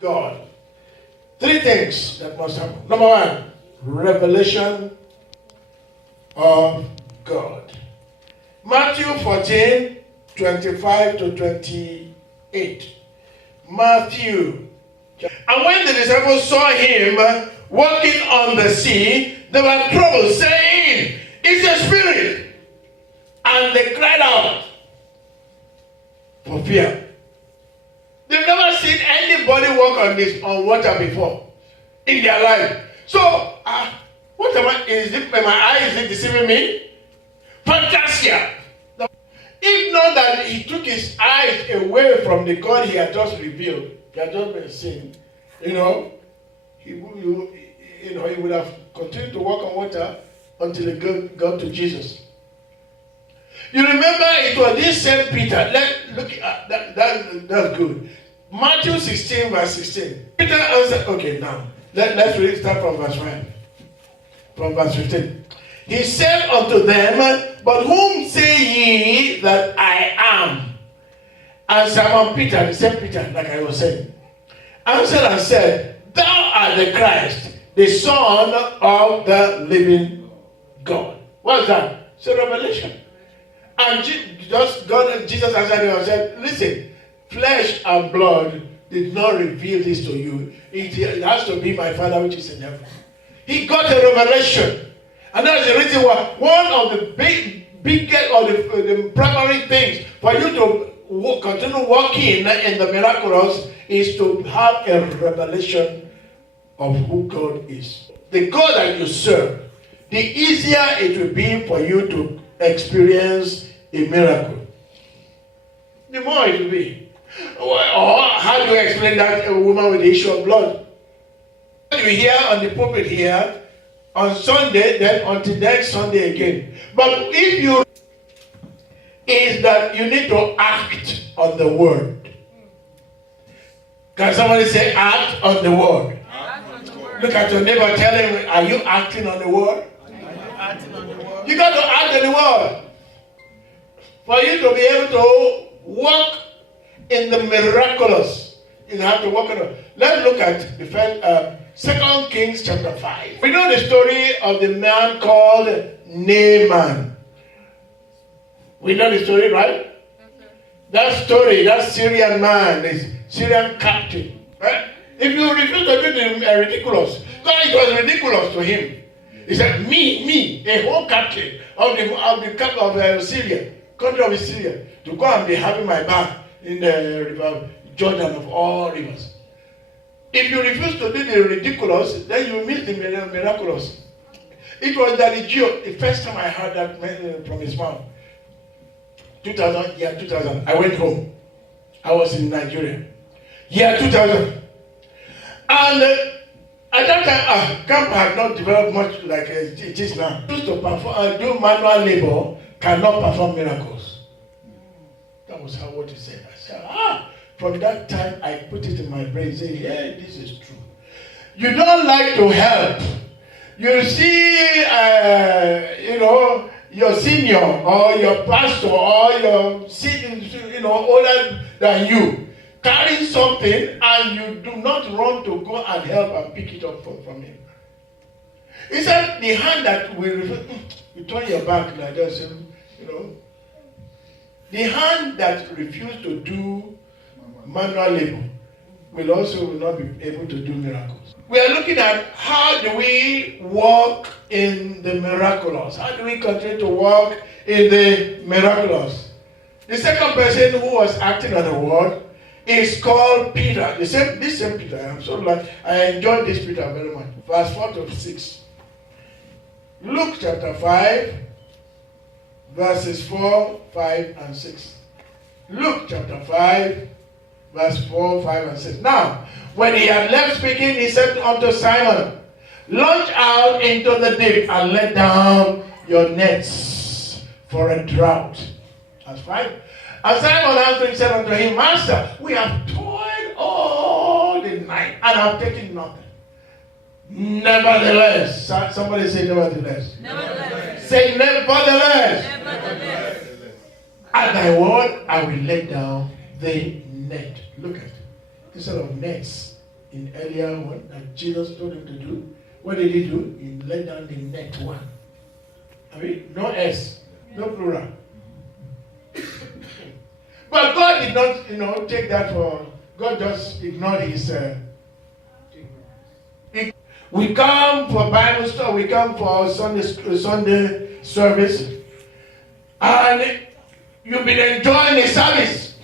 God. Three things that must happen. Number one, revelation of God. Matthew 14, 25 to 28. Matthew. And when the disciples saw him walking on the sea, they were troubled, saying, "It's a spirit." And they cried out for fear. They've never seen anybody walk on water before in their life. So, what am I? My eye, is it deceiving me? Fantasia. If not that he took his eyes away from the God he had just revealed, he had just been seen, he would have continued to walk on water until he got to Jesus. You remember it was this same Peter. Look at that's good. Matthew 16, verse 16. Peter answered, okay, now let's read start from verse 5. From verse 15. He said unto them, "But whom say ye that I am?" And Simon Peter, the same Peter, like I was saying, answered and said, "Thou art the Christ, the Son of the living God." What's that? It's a revelation. And Jesus answered him and said, "Listen, flesh and blood did not reveal this to you. It has to be my Father which is in heaven." He got a revelation. And that's the reason why one of the biggest or the primary things for you to continue walking in the miraculous is to have a revelation of who God is. The God that you serve, the easier it will be for you to experience a miracle. The more it will be. Or how do you explain that a woman with the issue of blood? You hear on the pulpit here on Sunday, then until next Sunday again. But if you is that you need to act on the word. Can somebody say act on the word? Look at your neighbor, tell him, are you acting on the word? You got to act on the word. For you to be able to walk in the miraculous, you have to walk on it. Let's look at the first, 2 Kings chapter 5. We know the story of the man called Naaman. We know the story, right? That story, that Syrian man, this Syrian captain. Right? If you refuse to do the ridiculous, because it was ridiculous to him. He said, me, a whole captain of Syria, country of Syria, to go and be having my bath in the river Jordan of all rivers. If you refuse to do the ridiculous, then you miss the miraculous. It was that the first time I heard that from his mouth. 2000. I went home. I was in Nigeria. Year 2000. And at that time, camp had not developed much like it is now. Used to do manual labor, cannot perform miracles. That was what he said. I said, from that time, I put it in my brain, say, yeah, this is true. You don't like to help. You see, your senior or your pastor or your senior, older than you, carrying something and you do not run to go and help and pick it up from him. He said, the hand that will, you turn your back like that, the hand that refused to do manual labor will not be able to do miracles. We are looking at how do we walk in the miraculous? How do we continue to walk in the miraculous? The second person who was acting on the word is called Peter. This same Peter. I'm so glad. I enjoyed this Peter very much. Verse 4 to 6. Luke chapter 5, verses 4, 5, and 6. Luke chapter 5, verse 4, 5, and 6. Now, when he had left speaking, he said unto Simon, launch out into the deep and let down your nets for a drought. That's right. And Simon answered said unto him, Master, we have toiled all the night and have taken nothing. Nevertheless, somebody say nevertheless. Nevertheless. Say nevertheless. Nevertheless. At thy word, I will let down the net. Look at it. Instead of nets, in earlier one that Jesus told him to do. What did he do? He laid down the net one. I mean, no S, no plural. But God did not, take that for. God just ignored his. We come for Bible study. We come for Sunday service, and you've been enjoying the service.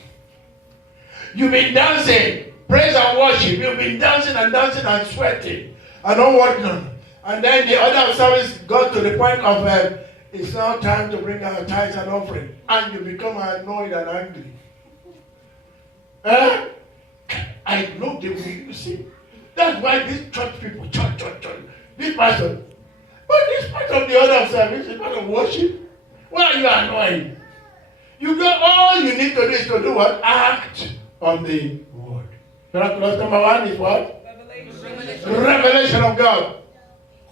You've been dancing, praise and worship. You've been dancing and sweating and all whatnot. And then the other service got to the point of it's now time to bring our tithes and offering, and you become annoyed and angry. I know the way you see. That's why these church people, church, this person, but this part of the other service is part of worship. Why are you annoyed? You got all you need to do is to do what? Act on the word. Miraculous number one is what? Revelation of God.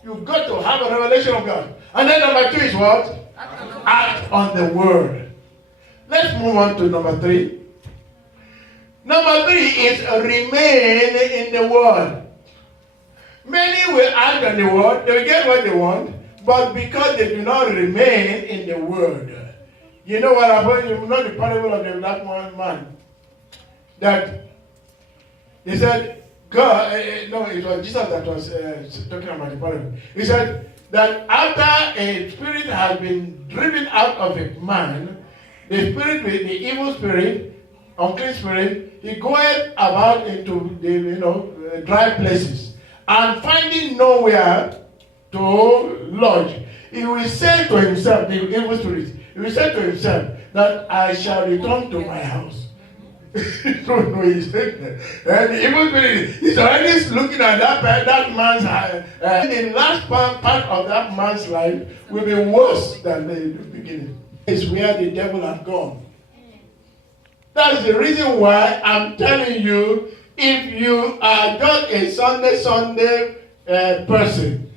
You've got to have a revelation of God. And then number two is what? Act on the word. Let's move on to number three. Number three is remain in the word. Many will act on the word, they will get what they want, but because they do not remain in the word. You know what happened? You know the parable of the black man. That he said, God, no, it was Jesus that was talking about the parable. He said that after a spirit has been driven out of a man, the spirit with the evil spirit, unclean spirit, he goeth about into the dry places, and finding nowhere to lodge, he will say to himself, the evil spirit, he will say to himself that I shall return to my house. So no, he's saying that. And the evil spirit is already looking at that man's the last part of that man's life will be worse than the beginning. It's where the devil has gone. That's the reason why I'm telling you, if you are just a Sunday person,